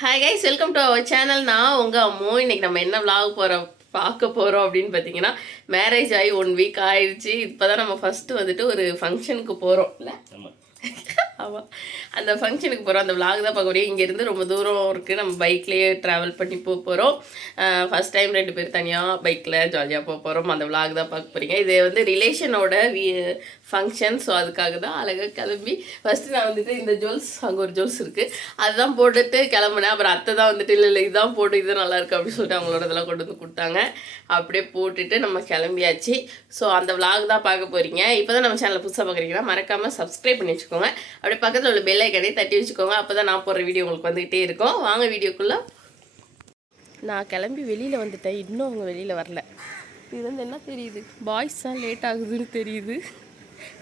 Hi guys, welcome to our channel. நான் உங்கள் அம்மோ. இன்றைக்கி நம்ம என்ன விளாக் பார்க்க போகிறோம் அப்படின்னு பார்த்தீங்கன்னா, மேரேஜ் ஆகி 1 வீக் ஆயிடுச்சு. இப்போ தான் நம்ம ஃபஸ்ட்டு வந்துட்டு ஒரு ஃபங்க்ஷனுக்கு போகிறோம் இல்லை. ஆமாம், அந்த ஃபங்க்ஷனுக்கு போகிறோம். அந்த விளாக் தான் பார்க்க முடியும். இங்கேருந்து ரொம்ப தூரம் இருக்குது. நம்ம பைக்லேயே ட்ராவல் பண்ணி போகிறோம். ஃபஸ்ட் டைம் 2 பேர் தனியாக பைக்கில் ஜாலியாக போகிறோம். அந்த விளாக் தான் பார்க்க போகிறீங்க. இது வந்து ரிலேஷனோட ஃபங்க்ஷன். ஸோ அதுக்காக தான் அழகாக கிளம்பி ஃபஸ்ட்டு நான் வந்துட்டு இந்த ஜுவல்ஸ், அங்கே ஒரு ஜுவல்ஸ் இருக்குது, அதுதான் போட்டுட்டு கிளம்புனேன். அப்புறம் அத்தை தான் வந்துட்டு இல்லை இதுதான் போட்டு இதுதான் நல்லாயிருக்கு அப்படின்னு சொல்லிட்டு அவங்களோட இதெல்லாம் கொண்டு வந்து கொடுத்தாங்க. அப்படியே போட்டுட்டு நம்ம கிளம்பியாச்சு. ஸோ அந்த விளாக் தான் பார்க்க போகிறீங்க. இப்போ தான் நம்ம சேனலை புதுசாக பார்க்குறீங்கன்னா மறக்காமல் சப்ஸ்கிரைப் பண்ணி வச்சுக்கோங்க. அப்படியே பக்கத்தில் உள்ள பெல் ஐக்கனை தட்டி வச்சுக்கோங்க. அப்போ தான் நான் போடுற வீடியோ உங்களுக்கு வந்துக்கிட்டே இருக்கும். வாங்க வீடியோக்குள்ளே. நான் கிளம்பி வெளியில் வந்துட்டேன். இன்னும் அவங்க வெளியில் வரல. இது வந்து என்ன தெரியுது, பாய்ஸ் தான் லேட் ஆகுதுன்னு தெரியுது.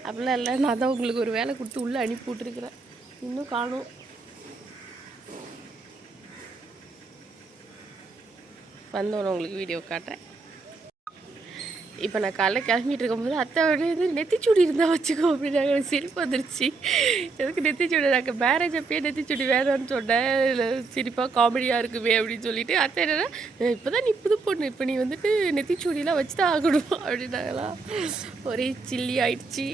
அப்படிலாம் இல்லை, நான் தான் உங்களுக்கு ஒரு வேலை கொடுத்து உள்ளே அனுப்பி விட்டுருக்குறேன். இன்னும் காணும். வந்தோன்னு உங்களுக்கு வீடியோ காட்டுறேன். இப்போ நான் காலைல கிளம்பிட்டு இருக்கும்போது அத்தை வந்து நெத்திச்சூடி இருந்தால் வச்சுக்கோ அப்படின்னாங்க. எனக்கு சிரிப்பு வந்துருச்சு. எதுக்கு நெத்திச்சூடி, நாங்கள் மேரேஜ் அப்பயே நெத்திச்சூடி வேணான்னு சொன்னேன், இல்லை சிரிப்பாக காமெடியாக இருக்குமே அப்படின்னு சொல்லிட்டு அத்தை என்னன்னா, இப்போ தான் நீ புது பொண்ணு, இப்போ நீ வந்துட்டு நெத்திச்சூடிலாம் வச்சு தான் ஆகணும் அப்படின்னாங்களா. ஒரே சில்லி ஆகிடுச்சி,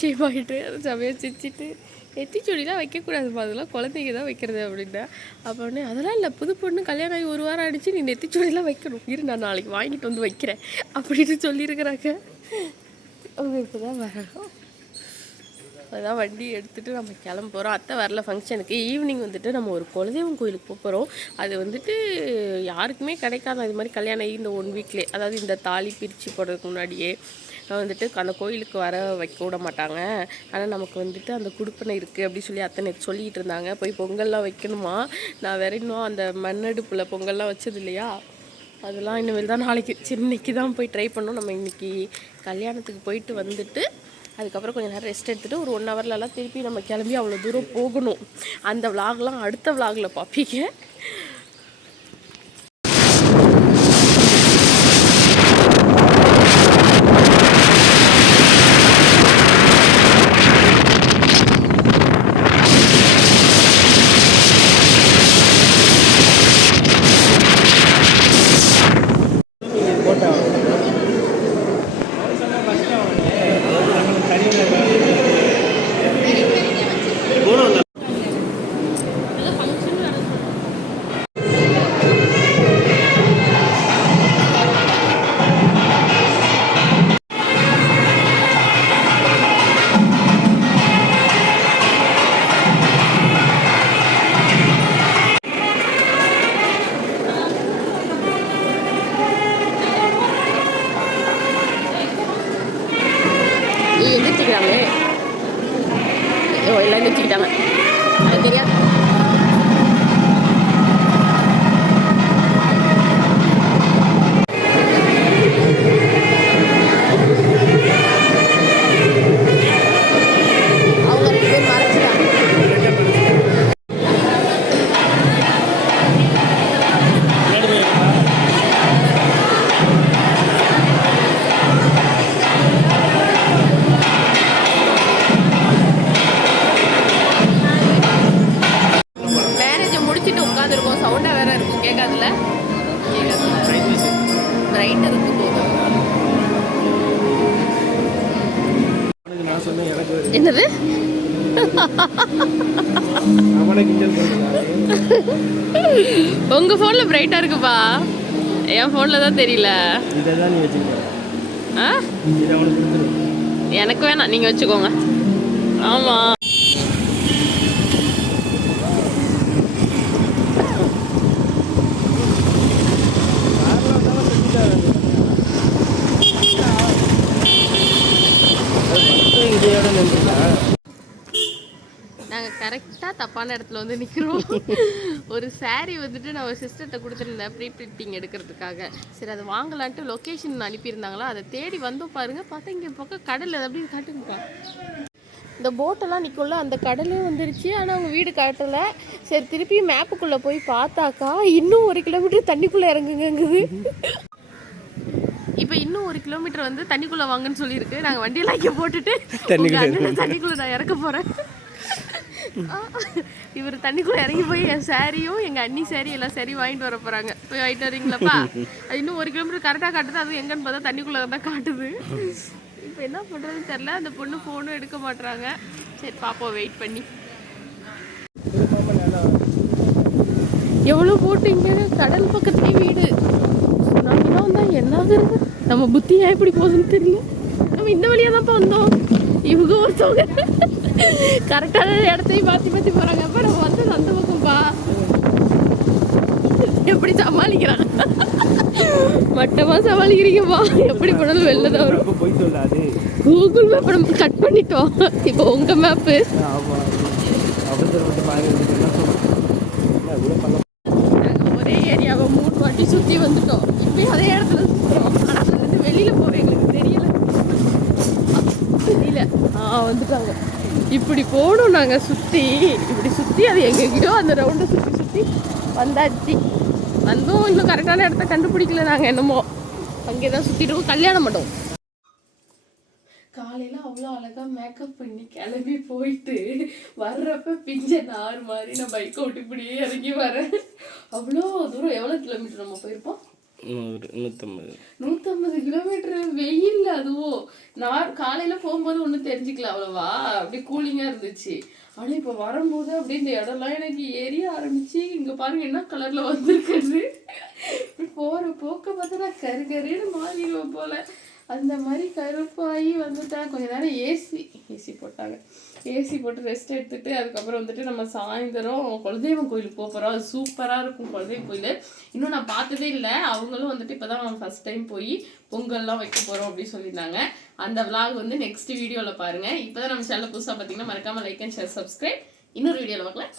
ஷேப் ஆகிட்டு அதை சமையல் சிரிச்சிட்டு, நெத்திச்சூடிலாம் வைக்கக்கூடாதுமா, அதெல்லாம் குழந்தைங்க தான் வைக்கிறது அப்படின்னா. அப்போ உடனே அதெல்லாம் இல்லை, புது பொண்ணு கல்யாணம் ஆகி 1 வாரம் ஆகிடுச்சு, நீ நெத்திச்சூடிலாம் வைக்கணும், இரு நான் நாளைக்கு வாங்கிட்டு வந்து வைக்கிறேன் அப்படின்னு சொல்லியிருக்கிறாங்க. அவங்க இப்போ தான் வரணும். அதான் வண்டி எடுத்துகிட்டு நம்ம கிளம்ப போகிறோம். அத்தை வரல ஃபங்க்ஷனுக்கு. ஈவினிங் வந்துட்டு நம்ம ஒரு குலதெய்வம் கோயிலுக்கு போகிறோம். அது வந்துட்டு யாருக்குமே கிடைக்காத, இது மாதிரி கல்யாணம் ஆகி இந்த 1 வீக்லேயே, அதாவது இந்த தாலி பிரித்து போடுறதுக்கு முன்னாடியே வந்துட்டு அந்த கோயிலுக்கு வர வைக்க விட மாட்டாங்க. ஆனால் நமக்கு வந்துட்டு அந்த குடுப்பனை இருக்குது அப்படி சொல்லி அத்தனை சொல்லிகிட்டு இருந்தாங்க. போய் பொங்கல்லாம் வைக்கணுமா. நான் வேற இன்னும் அந்த மண்ணடுப்பில் பொங்கல்லாம் வச்சது இல்லையா, அதெல்லாம் இனிமேல் தான் நாளைக்கு, இன்னைக்கு தான் போய் ட்ரை பண்ணோம். நம்ம இன்றைக்கி கல்யாணத்துக்கு போயிட்டு வந்துட்டு அதுக்கப்புறம் கொஞ்சம் நேரம் ரெஸ்ட் எடுத்துகிட்டு ஒரு 1 ஹவர்லலாம் திருப்பி நம்ம கிளம்பி அவ்வளோ தூரம் போகணும். அந்த விளாக்லாம் அடுத்த விளாகில் பார்ப்பீங்க. எந்திரிச்சிக்கிறாங்களே, எல்லாம் எந்திரிச்சிக்கிட்டாங்க, அது தெரியாது. அவங்க 2 பேர் மறைச்சிட்டாங்க. உட்காந்துருக்கோம், சவுண்டாக வேற இருக்கும், கேட்காதுல. பிரைட் இருக்கு போதும். என்னது உங்க போன்ல பிரைட்டா இருக்குப்பா, என் போன்ல தான் தெரியல. எனக்கு வேணாம், நீங்க வச்சுக்கோங்க. ஆமா, நாங்கள் கரெக்டாக தப்பான இடத்துல வந்து நிற்கிறோம். ஒரு சாரீ வந்துட்டு நான் ஒரு சிஸ்டர்கிட்ட கொடுத்துருந்தேன் ப்ரீ பிரிண்டிங் எடுக்கிறதுக்காக. சரி அதை வாங்கலான்ட்டு லொக்கேஷன் அனுப்பியிருந்தாங்களா, அதை தேடி வந்தோம் பாருங்கள். பார்த்தா இங்கே பக்கம் கடல், அது அப்படி காட்டுங்கக்கா. இந்த போட்டெல்லாம் நிற்கும்ல, அந்த கடலே வந்துருச்சு. ஆனால் அவங்க வீடு காட்டலை. சரி திருப்பி மேப்புக்குள்ளே போய் பார்த்தாக்கா இன்னும் 1 கிலோமீட்டர் தண்ணிக்குள்ளே இறங்குங்குது. இப்போ இன்னும் 1 கிலோமீட்டர் வந்து தண்ணிக்குள்ளே வாங்கன்னு சொல்லியிருக்கு. நாங்கள் வண்டியெல்லாம் இங்கே போட்டுட்டு தண்ணிக்குள்ளே நான் இறக்க போகிறேன். இவர் தண்ணிக்குள்ள இறங்கி போய் என் சாரியும் எங்க அண்ணி சாரி எல்லாம் சரி வாங்கிட்டு வர போறாங்க. போய் வாங்கிட்டு வரீங்களாப்பா? அது இன்னும் 1 கிலோமீட்டர் கரெக்டா காட்டுது. அது எங்கன்னு பார்த்தா தண்ணிக்குள்ள தான் காட்டுது. இப்போ என்ன பண்றதுன்னு தெரியல. அந்த பொண்ணு போனும் எடுக்க மாட்டாங்க. சரி பாப்போம் வெயிட் பண்ணி. எவ்வளோ போட்டீங்க கடல் பக்கத்துலேயே வீடு. சுனாமிலாம் வந்தா என்ன ஆகுறது? நம்ம புத்தி ஏன் இப்படி போகுதுன்னு தெரியல. நம்ம இந்த வழியாக தான்ப்பா வந்தோம். இவங்க ஒருத்தவங்க கரெக்டான இடத்தையும் மாற்றி மாற்றி போகிறாங்க. அப்போ நம்ம வந்து அந்த பக்கம்ப்பா எப்படி சமாளிக்கிறாங்க? மட்டமாக சமாளிக்கிறீங்கப்பா. எப்படி போனாலும் வெளில தான் வரும். கூகுள் மேப் நம்ம கட் பண்ணிட்டோம். இப்போ உங்கள் மேப்பு ஒரே ஏரியாவை 3 வாட்டி சுற்றி வந்துட்டோம். இப்பயும் அதே இடத்துல சுற்றுறோம். ஆனால் அதுலேருந்து வெளியில் போக எங்களுக்கு தெரியல. வந்துட்டாங்க. இப்படி போகணும். நாங்கள் சுற்றி இப்படி சுற்றி அது எங்ககிட்டோ அந்த ரவுண்டை சுற்றி சுற்றி வந்தாச்சு. வந்தும் இன்னும் கரெக்டான இடத்த கண்டுபிடிக்கல. நாங்கள் என்னமோ அங்கே தான் சுற்றிட்டு இருக்கோம். கல்யாண மண்டபம். காலையில் அவ்வளோ அழகாக மேக்கப் பண்ணி கிளம்பி போயிட்டு வர்றப்ப பிஞ்ச நார் மாதிரி நான் பைக்கை விட்டு இப்படியே இறங்கி வரேன். அவ்வளோ தூரம். எவ்வளோ கிலோமீட்டர் நம்ம போயிருப்போம்? 150 கிலோமீட்டர் வெயில். அதுவும் நான் காலையில் போகும்போது ஒன்றும் தெரிஞ்சுக்கல அவ்வளோவா, அப்படியே கூலிங்காக இருந்துச்சு. ஆனால் இப்போ வரும்போது அப்படியே இந்த இடம்லாம் எனக்கு எரிய ஆரம்பிச்சு. இங்கே பாருங்க என்ன கலரில் வந்திருக்குது. போகிற போக்க பார்த்தா நான் கருன்னு மாறிடுவேன் போல். அந்த மாதிரி கருப்பாகி வந்துட்டா. கொஞ்ச நேரம் ஏசி போட்டாங்க. ஏசி போட்டு ரெஸ்ட் எடுத்துட்டு அதுக்கப்புறம் வந்துட்டு நம்ம சாயந்தரம் குலதெய்வம் கோயிலுக்கு போகிறோம். அது சூப்பராக இருக்கும் குலதெய்வம் கோயில். இன்னும் நான் பார்த்ததே இல்லை. அவங்களும் வந்துட்டு இப்போ தான் ஃபஸ்ட் டைம் போய் பொங்கல்லாம் வைக்க போகிறோம் அப்படின்னு சொல்லியிருந்தாங்க. அந்த விளாக் வந்து நெக்ஸ்ட் வீடியோவில் பாருங்கள். இப்போ தான் நம்ம சேனல் புதுசாக பார்த்தீங்கன்னா மறக்காமல் லைக் அண்ட் ஷேர் சப்ஸ்கிரைப். இன்னொரு வீடியோவில் பார்க்கலாம்.